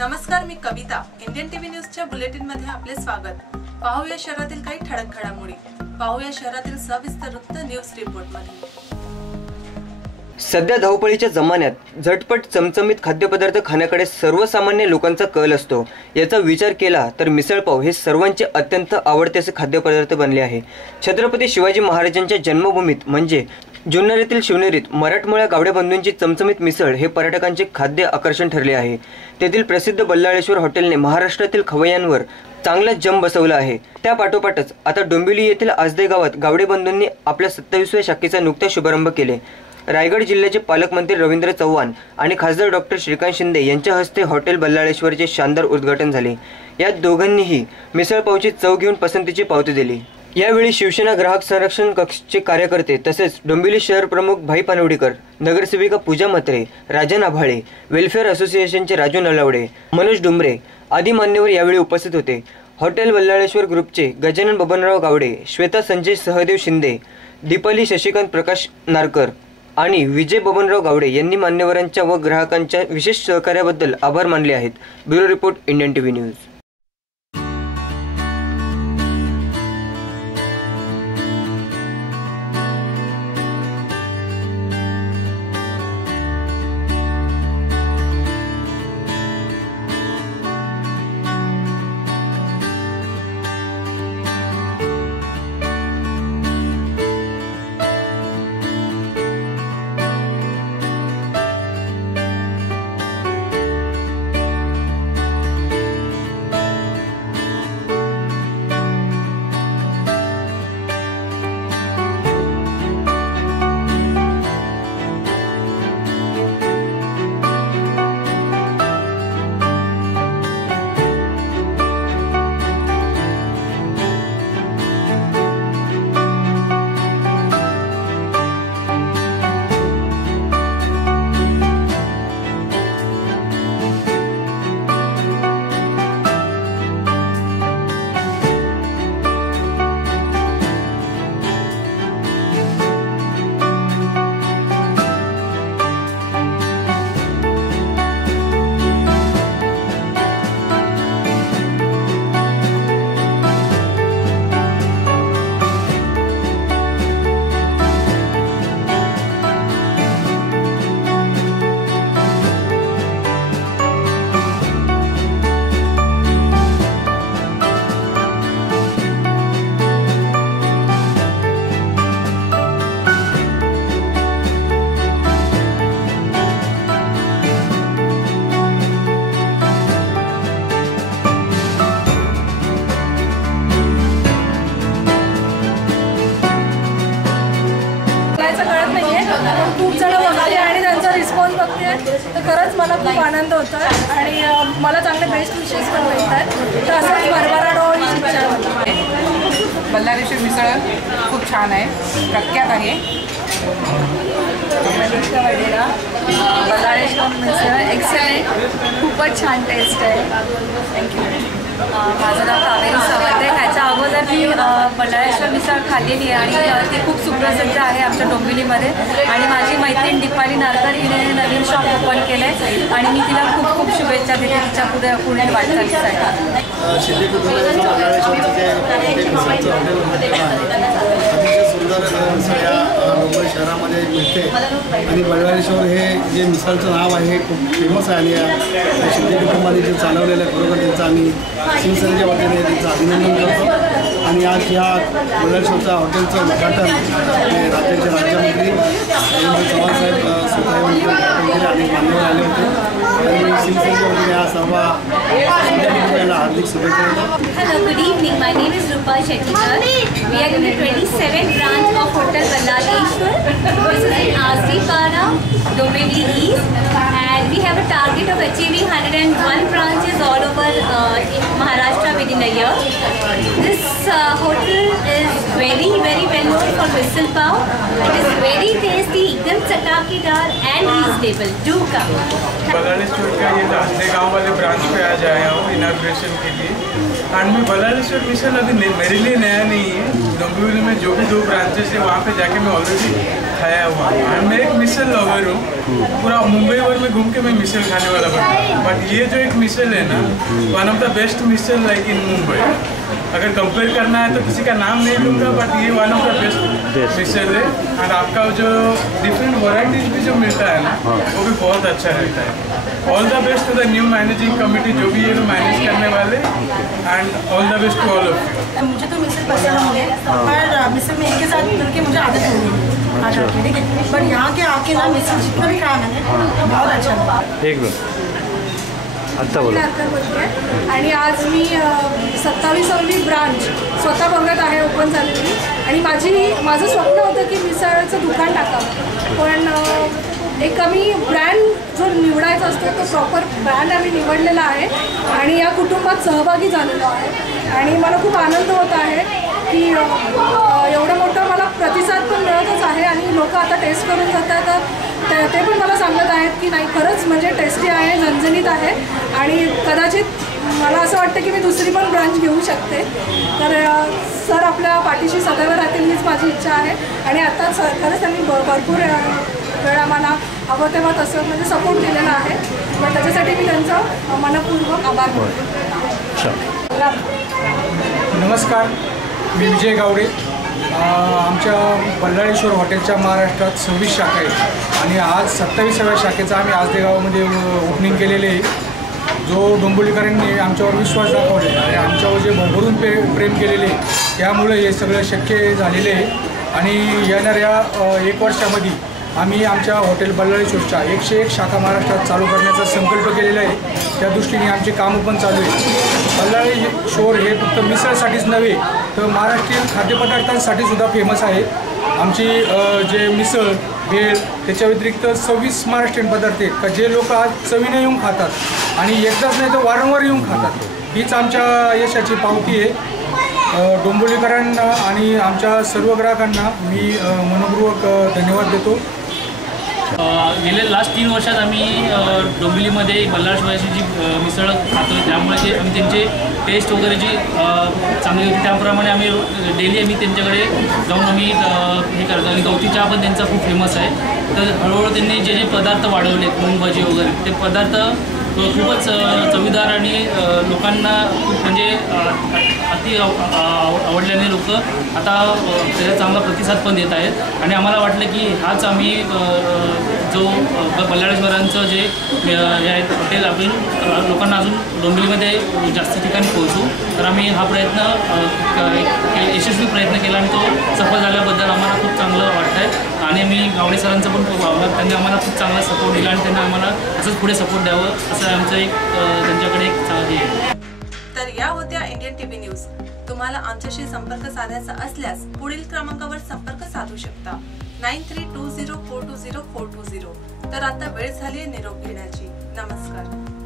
नमस्कार मी Kavita. Indian TV न्यूजच्या बुलेटिनमध्ये आपले स्वागत. पाहूया शहरातील काही ठळक घडामोडी. पाहूया शहरातील सविस्तर वृत्त न्यूज रिपोर्टमध्ये सध्या धावपळीच्या जमान्यात झटपट चमचमीत खाद्यपदार्थ खाण्याकडे सर्वसामान्य लोकांचा कल असतो. याचा विचार केला तर मिसळपाव हे सर्वांचे अत्यंत आवडते असे खाद्यपदार्थ बनले आहे. छत्रपती शिवाजी महाराजांच्या जन्मभूमीत म्हणजे जुन्नर शिवनेरीत मराठमोळ्या गावड्या बंधूंची चमचमीत मिसळ हे पर्यटकांचे खाद्य आकर्षण ठरले आहे. तेथील प्रसिद्ध बल्लाळेश्वर हॉटेलने महाराष्ट्रातील खवय्यांवर चांगलाच जम बसवला आहे. त्या पाठोपाठच आता डोंबिवली येथील आजदे गावात गावडे बंधूंनी आपल्या सत्तावीसव्या शाखेचा नुकताच शुभारंभ केले. रायगड जिल्ह्याचे पालकमंत्री रवींद्र चव्हाण आणि खासदार डॉक्टर श्रीकांत शिंदे यांच्या हस्ते हॉटेल बल्लाळेश्वरचे शानदार उद्घाटन झाले. यात दोघांनीही मिसळपावची चव घेऊन पसंतीची पावती दिली. यावेळी शिवसेना ग्राहक संरक्षण कक्षचे कार्यकर्ते तसेच डोंबिवली शहर प्रमुख भाई पानवडीकर नगरसेविका पूजा म्हात्रे राजन आभाळे वेलफेअर असोसिएशनचे राजू नलावडे मनोज डुमरे आदी मान्यवर यावेळी उपस्थित होते. हॉटेल वल्लाळेश्वर ग्रुपचे गजानन बबनराव गावडे श्वेता संजय सहदेव शिंदे दीपाली शशिकांत प्रकाश नारकर आणि विजय बबनराव गावडे यांनी मान्यवरांच्या व ग्राहकांच्या विशेष सहकार्याबद्दल आभार मानले आहेत. Bureau report Indian TV news. तर खरंच मला खूप आनंद होतो आणि मला चांगले बेस्ट विशेष पण मिळतात. तर असंच भरभरा डोळ ही. बल्लारेश्वर मिसळ खूप छान आहे. प्रख्यात आहे. मनीषा वडेरा बल्लाळेश्वर मिसळ. एक्सलेंट खूपच छान टेस्ट आहे. थँक्यू माझं नाव कावेरी सावंत आहे. ह्याच्या अगोदर मी बल्लाळेश्वर मिसळ खाल्लेली आहे आणि ती खूप सुप्रसिद्ध आहे आमच्या डोंबिवलीमध्ये. आणि माझी मैत्रीण दीपाली नारकर हिने नवीन शॉप ओपन केलं आहे आणि मी तिला खूप खूप शुभेच्छा देते. तिच्या पुढे पुढे वाटचालीसाठी. आहे. सुंदर मुंबई शहरामध्ये मिळते आणि बळवारेश्वर हे जे मिसळचं नाव आहे खूप फेमस आहे आणि या शिंदे कुटुंबाने जे चालवलेलं आहे खरोखर त्यांचं आम्ही शिवसेनेच्या वतीने त्यांचं अभिनंदन करतो. आणि आज ह्या बळवारेश्वरच्या हॉटेलचं उद्घाटन राज्याचे राज्यमंत्री रवींद्र चव्हाण साहेब स्वतः उद्घाटन केले. आणि मान्यवर आले होते. आणि शिवसेनेच्या वतीने हा सर्व कुटुंबाला हार्दिक शुभेच्छा देतो. Hello, good evening. My name is Rupa Shettikar. We are in the 27th branch of Hotel Ballaleshwar. This is in Asripara, Dombivli East. And we have a target of achieving 101 branches all over uh, Maharashtra within a year. This uh, hotel is very, very well known for misal pav. It is very tasty, एकदम चटाकेदार and reasonable. Do come. Store का ये दासने गाँव वाले branch पे आज आया हूँ inauguration के लिए एंड मैं बलालेश्वर मिशन अभी मेरे लिए नया नहीं है। डोंबिवली में जो भी दो ब्रांचेस है वहाँ पे जाके मैं ऑलरेडी खाया हुआ हूँ। एंड मैं एक मिसल लवर हूँ। पूरा मुंबई भर में घूम के मैं मिसल खाने वाला बना बट ये जो एक मिसल है ना one of the best misal like in Mumbai. अगर कंपेयर करना है तो किसी का नाम नहीं लूँगा बट ये one of the best misal है। और आपका जो डिफरेंट वराइटीज भी जो मिलता है ना वो भी बहुत अच्छा रहता है। All the best to the new managing committee जो भी ये लोग मैनेज करने वाले and all the best to all of you मुझे तो मिसल पसंद नहीं है पर मिसल में इनके साथ करके मुझे आदत हो गई। ठीक है? पर यहाँ के आके ना मिसल जितना भी खाया मैंने बहुत अच्छा लगा। एक मिनिट। आत्ता बोला। बोलते आणि आज मी सत्तावीसावी ब्रांच स्वतः बघत आहे ओपन झालेली. आणि माझी माझं स्वप्न होतं की मिसळचं दुकान टाकावं. पण एक आम्ही ब्रँड निवडायचा असतो तो प्रॉपर ब्रँड आम्ही निवडलेला आहे आणि या कुटुंबात सहभागी झालेलो आहे. आणि मला खूप आनंद होत आहे की एवढं मोठं मला प्रतिसाद पण मिळतच आहे आणि लोक आता टेस्ट करून जातात तर ते ते पण मला सांगत आहेत की नाही खरंच म्हणजे टेस्टी आहे झणझणीत आहे आणि कदाचित मला असं वाटतं की मी दुसरी पण ब्रांच घेऊ शकते. तर सर आपल्या पाठीशी सदैव राहतील हीच माझी इच्छा आहे. आणि आता स खरंच त्यांनी भरपूर वेळ आम्हाला हवं तेव्हा तसं म्हणजे सपोर्ट केलेला आहे. त्याच्यासाठी मी त्यांचं मनपूर्वक आभार नमस्कार मी विजय गावडे. आमच्या बल्लाळेश्वर हॉटेलच्या महाराष्ट्रात सव्वीस शाखा आहेत. आणि आज सत्तावीसाव्या शाखेचा आम्ही आज आजदेगावामध्ये ओपनिंग केलेले आहे. जो डोंबोलीकरांनी आमच्यावर विश्वास दाखवला आणि आमच्यावर जे भरभरून पे प्रेम केलेले आहे त्यामुळे हे सगळं शक्य झालेले आहे. आणि येणाऱ्या एक वर्षामध्ये आम्ही आमच्या हॉटेल बल्लाळी चोरच्या एकशे एक शाखा महाराष्ट्रात चालू करण्याचा संकल्प केलेला आहे. त्या दृष्टीने आमची कामं पण चालू आहे बल्लाळी शोर हे फक्त मिसळसाठीच नव्हे तर महाराष्ट्रीयन खाद्यपदार्थांसाठी सुद्धा फेमस आहे. आमची जे मिसळ भेळ त्याच्या व्यतिरिक्त सव्वीस महाराष्ट्रीयन पदार्थ आहेत का जे लोक आज चवीने येऊन खातात आणि एकदाच नाही तर वारंवार येऊन खातात. हीच आमच्या यशाची पावती आहे. डोंबोलीकरांना आणि आमच्या सर्व ग्राहकांना मी मनपूर्वक धन्यवाद देतो. गेल्या लास्ट तीन वर्षात आम्ही डोंबिवलीमध्ये डोंबिवलीमध्ये बल्लाळशिवायची जी मिसळ खातो त्यामुळे जे आम्ही त्यांचे टेस्ट वगैरे जी चांगली होती त्याप्रमाणे आम्ही डेली आम्ही त्यांच्याकडे जाऊन आम्ही हे करतो. आणि गवती चहा पण त्यांचा खूप फेमस आहे. तर हळूहळू त्यांनी जे जे पदार्थ वाढवलेत मुंगभाजी वगैरे ते पदार्थ खूपच चवीदार आणि लोकांना खूप म्हणजे अति आव- आव- आवडल्याने लोक आता त्याचा चांगला प्रतिसाद पण देत आहेत. आणि आम्हाला वाटलं की हाच आम्ही जो बल्लाळेश्वरांचं जे हे आहेत हॉटेल आपण लोकांना अजून डोंबिवलीमध्ये जास्त ठिकाणी पोहोचू. तर आम्ही हा प्रयत्न यशस्वी प्रयत्न केला आणि तो सफल झाल्याबद्दल आम्हाला खूप चांगलं वाटतं आहे आणि आम्ही गावडे सरांचा पण खूप आभार. त्यांनी आम्हाला खूप चांगला सपोर्ट दिला आणि त्यांनी आम्हाला असंच पुढे सपोर्ट द्यावं असं आमचं एक त्यांच्याकडे एक चांगली आहे. तर या होत्या इंडियन टीव्ही न्यूज तुम्हाला आमच्याशी संपर्क साधायचा असल्यास पुढील क्रमांकावर संपर्क साधू शकता. Nine three two zero four two zero four two zero. तर आता वेळ झाली निरोप घेण्याची. नमस्कार.